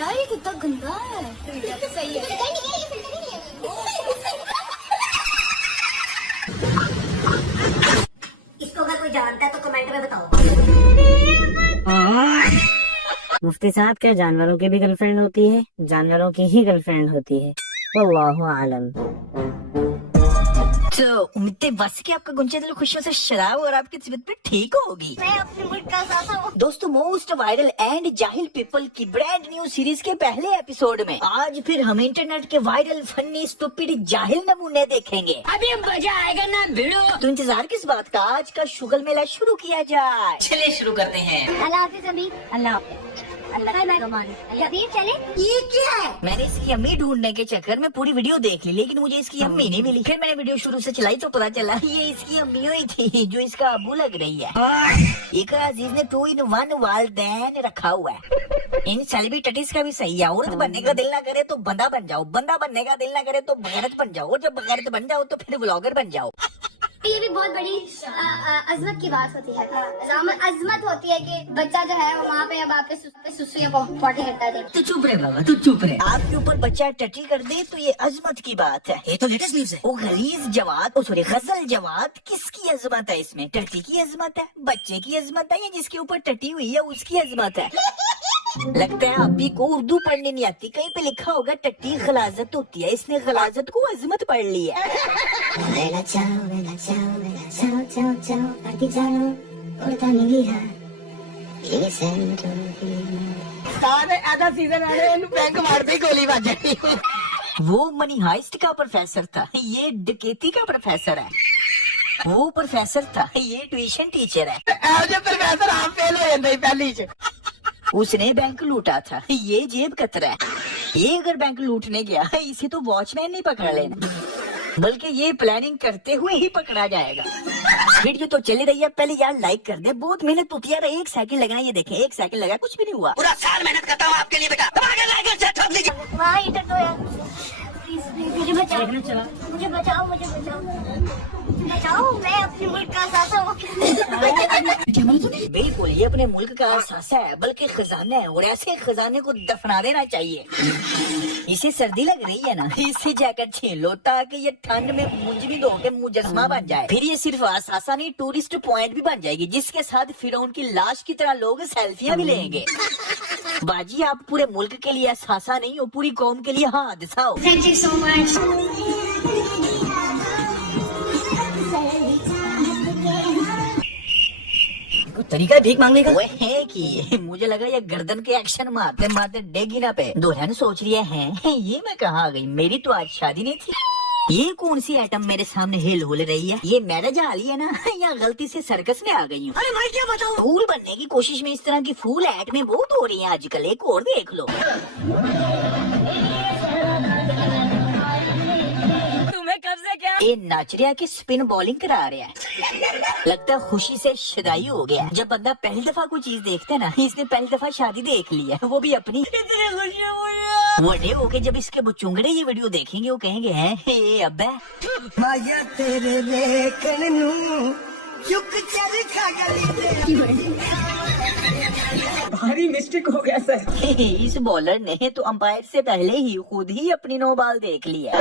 यार ये कितना गंदा है। सही है। इसको अगर कोई जानता है तो कमेंट में बताओ। मुफ्ती साहब, क्या जानवरों की भी गर्लफ्रेंड होती है? जानवरों की ही गर्लफ्रेंड होती है। वल्लाहु आलम। तो उम्मीद बस कि आपका गुंजे दिल खुशियों से शराब और आपकी तबीयत भी ठीक होगी। मैं अपने मुल्क का सासा हूँ। दोस्तों, मोस्ट वायरल एंड जाहिल पीपल की ब्रांड न्यू सीरीज के पहले एपिसोड में आज फिर हम इंटरनेट के वायरल फनी स्टूपिड जाहिल नमूने देखेंगे। अभी मजा आएगा ना भिड़ो। तो इंतजार किस बात का, आज का शुगल मेला शुरू किया जाए। चलिए शुरू करते हैं। अल्लाह हाफिज़ अमीर। अल्लाह चले। ये क्या है? मैंने इसकी अम्मी ढूंढने के चक्कर में पूरी वीडियो देख ली, लेकिन मुझे इसकी अम्मी नहीं मिली। फिर मैंने वीडियो शुरू से चलाई तो पता चला ये इसकी अम्मी ही थी जो इसका अबू लग रही है। एक अजीज ने 2-in-1 वालदैन रखा हुआ है। इन सेलिब्रिटीज का भी सही है। औरत बनने का दिल ना करे तो बंदा बन जाओ, बंदा बनने का दिल ना करे तो बगैरत बन जाओ, और जब बगैरत बन जाओ तो फिर व्लॉगर बन जाओ। ये भी बहुत बड़ी अजमत की बात होती है। अजमत होती है कि बच्चा जो है वो वहाँ पे अब आपके सुसु या पॉटी करता है। तो चुप रहे बाबा, तू चुप रहे। आपके ऊपर बच्चा टटी कर दे तो ये अजमत की बात है। ये तो लेटेस्ट न्यूज है। वो गलीज जवाद, सॉरी गजल जवाद, किसकी अजमत है इसमें? टटी की अजमत है, बच्चे की अजमत है, या जिसके ऊपर टटी हुई है उसकी अजमत है? लगता है आप भी को उर्दू पढ़ने नहीं आती। कहीं पे लिखा होगा टट्टी गलाजत होती है, इसने गलाजत को अजमत पढ़ ली है। आधा सीजन बैंक मार दी, गोली बाज जाती। वो मनी हाइस्ट का प्रोफेसर था, ये डकैती का प्रोफेसर है। वो प्रोफेसर था, ये ट्यूशन टीचर है। प्रोफेसर आप फेल हो जाते पहली च। उसने बैंक लूटा था, ये जेब कतरा है। ये अगर बैंक लूटने गया इसे तो वॉचमैन नहीं पकड़ लेना, बल्कि ये प्लानिंग करते हुए ही पकड़ा जाएगा। वीडियो तो चली रही है, पहले यार लाइक कर दे। बहुत मेहनत होती है। 1 सेकंड लगना, ये देखें 1 सेकंड लगा, कुछ भी नहीं हुआ। पूरा साल मेहनत करता हूँ आपके लिए बेटा। वहाँ हीटर तो है। प्लीज मुझे बचाओ, मुझे बचाओ, मुझे बचाओ, बचाओ। मैं अपने मुल्क का सासा हूँ। बिल्कुल, ये अपने मुल्क का सासा है, बल्कि खजाना है, और ऐसे खजाने को दफना देना चाहिए। इसे सर्दी लग रही है ना, इससे जैकेट छीन लो ताकि ये ठंड में मुंजमद होकर मुजस्मा बन जाए। फिर ये सिर्फ सासा नहीं, टूरिस्ट पॉइंट भी बन जाएगी, जिसके साथ फिरौन की लाश की तरह लोग सेल्फियां भी लेंगे। बाजी, आप पूरे मुल्क के लिए सासा नहीं हो, पूरी कौम के लिए हादसा हो। Thank you so much. तरीका भीख मांगने का वो है कि मुझे लगा ये गर्दन के एक्शन मारते मारते डेगी ना पे। दोहरान सोच रही है ये मैं कहाँ आ गई, मेरी तो आज शादी नहीं थी। ये कौन सी आइटम मेरे सामने हिल हुल रही है? ये मैरिज हाली है ना, या गलती से सर्कस में आ गई हूँ? अरे मैं क्या बताऊँ, फूल बनने की कोशिश में इस तरह की फूल ऐड में बहुत हो रही है आजकल। एक और देख लो। ये नाचरिया की स्पिन बॉलिंग करा रहा है। लगता है खुशी से शदाई हो गया। जब बंदा पहली दफा कोई चीज देखते ना, इसने पहली दफा शादी देख ली है, वो भी अपनी। बड़े होके जब इसके बुचुंगड़े ये वीडियो देखेंगे वो कहेंगे हैं हे अब्बे माया तेरे देखन नू चुक चल खा गली। भारी मिस्टेक हो गया सर। इस बॉलर ने तो अंपायर से पहले ही खुद ही अपनी 9 बॉल देख लिया।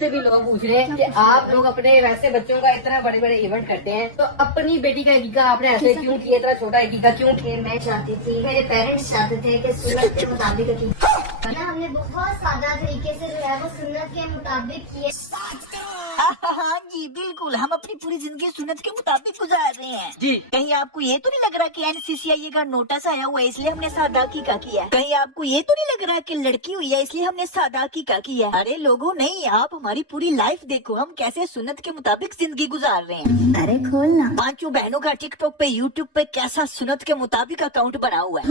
से भी लोग पूछ रहे हैं कि आप लोग अपने वैसे बच्चों का इतना बड़े बड़े इवेंट करते हैं, तो अपनी बेटी का अकीका आपने ऐसे क्यों किया, इतना छोटा अकीका क्यों किया? मैं चाहती थी, मेरे पेरेंट्स चाहते थे कि सुन्नत के मुताबिक हमने बहुत सादा तरीके से जो है वो सुन्नत के मुताबिक किए। हाँ जी बिल्कुल, हम अपनी पूरी जिंदगी सुन्नत के मुताबिक गुजार रहे हैं जी। कहीं आपको ये तो नहीं लग रहा कि NCCI का नोटिस आया हुआ है इसलिए हमने सादा अकीका किया है? कहीं आपको ये तो नहीं लग रहा कि लड़की हुई है इसलिए हमने सादा अकीका किया है? अरे लोगों नहीं, आप हमारी पूरी लाइफ देखो, हम कैसे सुन्नत के मुताबिक जिंदगी गुजार रहे हैं। अरे खोलना। 5 बहनों का टिकटॉक पे, यूट्यूब पे कैसा सुन्नत के मुताबिक अकाउंट बना हुआ है।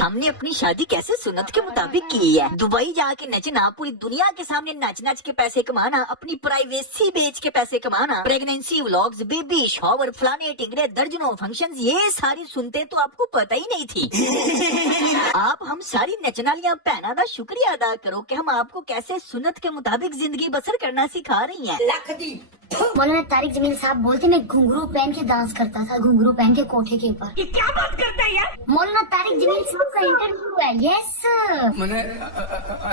हमने आपने अपनी शादी कैसे सुन्नत के मुताबिक की है? दुबई जाके नचना, पूरी दुनिया के सामने नाच नाच के पैसे कमाना, अपनी प्राइवेसी बेच के पैसे कमाना, प्रेगनेंसी व्लॉग्स, बेबी शॉवर, फलाने टिकरे, दर्जनों फंक्शंस, ये सारी सुनते तो आपको पता ही नहीं थी। आप हम सारी नचनालियां पहना दा शुक्रिया अदा करो कि हम आपको कैसे सुन्नत के मुताबिक जिंदगी बसर करना सिखा रही हैं। मौलाना तारिक जमील साहब बोलते मैं घुंघरू पहन के डांस करता था, घुंघरू पहन के कोठे के ऊपर। ये क्या बात करता है यार? मौलाना तारिक जमील साहब का इंटरव्यू है। यस मैंने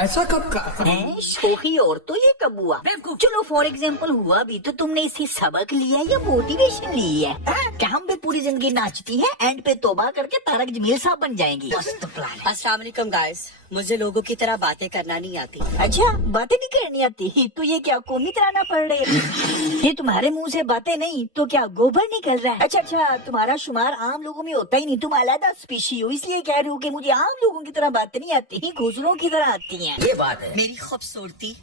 ऐसा कब कहा? शोखी और तो ये कब हुआ? चलो फॉर एग्जाम्पल हुआ भी तो तुमने इससे सबक लिया या मोटिवेशन ली है? क्या हम भी पूरी जिंदगी नाचती हैं, एंड पे तौबा करके तारक जमील साहब बन जाएंगी? मस्त प्लान। अस्सलाम वालेकुम गाइस, मुझे लोगों की तरह बातें करना नहीं आती। अच्छा, बातें नहीं करनी आती तो ये क्या कौमी तराना पड़ रहे हैं? ये तुम्हारे मुंह से बातें नहीं तो क्या गोबर निकल रहा है? अच्छा, तुम्हारा शुमार आम लोगों में होता ही नहीं, तुम अलग स्पीशी हो, इसलिए कह रहे हो कि मुझे आम लोगों की तरह बातें नहीं आती, दूसरों की तरह आती हैं। ये बात है। मेरी खूबसूरती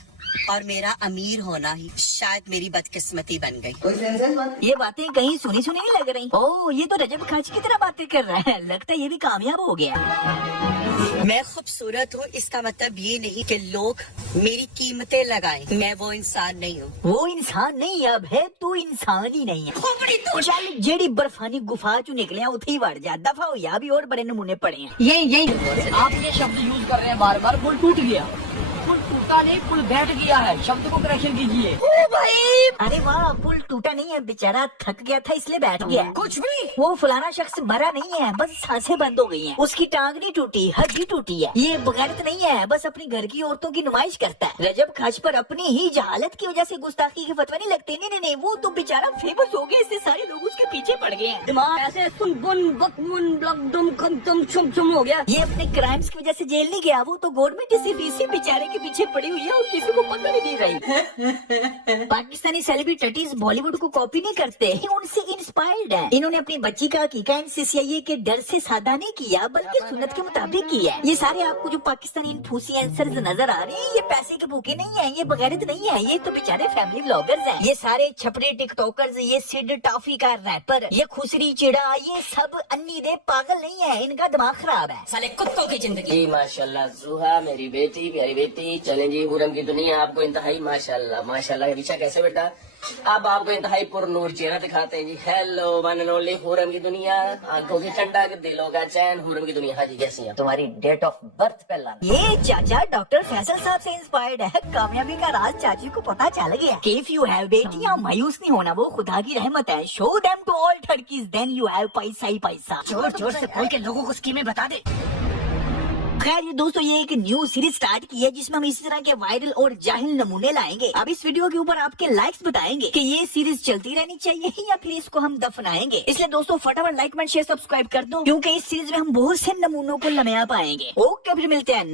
और मेरा अमीर होना ही शायद मेरी बदकिस्मती बन गई। कोई सेंसेस बात? ये बातें कहीं सुनी सुनी नहीं लग रही। ओह, ये तो रजब खाच की तरह बातें कर रहा है, लगता है ये भी कामयाब हो गया। मैं खूबसूरत हूँ इसका मतलब ये नहीं कि लोग मेरी कीमतें लगाएं। मैं वो इंसान नहीं हूँ। वो इंसान नहीं अब है, तू इंसान ही नहीं है। चल जेड़ी बर्फानी गुफा चू निकले उठी ही वड़ जा, दफा हो या भी और बड़े नमूने पड़े हैं। यही आप ये शब्द यूज कर रहे हैं बार बार। पुल टूट गया, पुल टूटा नहीं, पुल बैठ गया है। शब्द को करेक्शन कीजिए। ओ भाई, अरे वाह, पुल टूटा नहीं है, बेचारा थक गया था इसलिए बैठ गया। कुछ भी वो फलाना शख्स मरा नहीं है, बस सांसें बंद हो गई हैं। उसकी टांग नहीं टूटी, हड्डी टूटी है। ये बगैरत नहीं है, बस अपनी घर की औरतों की नुमाइश करता है। रजब खाच पर अपनी ही जहालत की वजह से गुस्ताखी के फतवा नहीं लगते। नहीं, वो तो बेचारा फेमस हो गया, इससे सारे लोग उसके पीछे पड़ गए हैं। दिमाग ऐसे सुन बुन बक मुन ब्लक दुम खम तुम छुम छुम हो गया। ये अपने क्राइम्स की वजह से जेल नहीं गया, वो तो गवर्नमेंट इसी बेचारे के पीछे पड़ी हुई है और किसी को पता भी नहीं रही। पाकिस्तानी सेलिब्रिटीज बॉलीवुड को कॉपी नहीं करते, उनसे इंस्पायर्ड है। इन्होंने अपनी बच्ची का हकीका एनसीसीआई के डर से सादा नहीं किया, बल्कि सुन्नत के मुताबिक किया है। ये सारे आपको जो पाकिस्तानी इन्फ्लुएंसर्स नजर आ रहे हैं, ये पैसे के भूखे नहीं है, ये बगैरत नहीं है, ये तो बेचारे फैमिली व्लॉगर्स हैं। ये सारे छपड़े टिकटॉकर्स, ये सिड टॉफी का रैपर, ये खुसरी चिड़ा, ये सब अन्नी दे पागल नहीं है, इनका दिमाग खराब है। साले कुत्तों की जिंदगी। जी माशाल्लाह, जुहा मेरी बेटी, प्यारी बेटी। चलें जी, हुरम की दुनिया आपको इंतहाई माशाल्लाह। रिचा कैसे बेटा? अब आपको इंतहाई पुरनूर चेहरा दिखाते हैं जी। हेलो वन एंड ओनली हुरम की दुनिया, आंखों की ठंडक, दिलों का चैन, हुरम की दुनिया। हाँ जी, कैसी हैं? तुम्हारी डेट ऑफ बर्थ पे लाना। ये चाचा डॉक्टर फैसल साहब से इंस्पायर्ड है। कामयाबी का राज चाची को पता चल गया। इफ यू हैव बेटियां, मायूस नहीं होना, वो खुदा की रहमत है। शो देम टू ऑल ठड़कीज, देन यू हैव पैसा ही पैसा। जोर से बोल के लोगों को स्कीमें बता दे। खैर ये दोस्तों, ये एक न्यू सीरीज स्टार्ट की है जिसमें हम इसी तरह के वायरल और जाहिल नमूने लाएंगे। अब इस वीडियो के ऊपर आपके लाइक्स बताएंगे कि ये सीरीज चलती रहनी चाहिए या फिर इसको हम दफनाएंगे। इसलिए दोस्तों फटाफट लाइक, कमेंट, शेयर, सब्सक्राइब कर दो, क्योंकि इस सीरीज में हम बहुत से नमूनों को लम्हा पाएंगे। ओके, फिर मिलते हैं।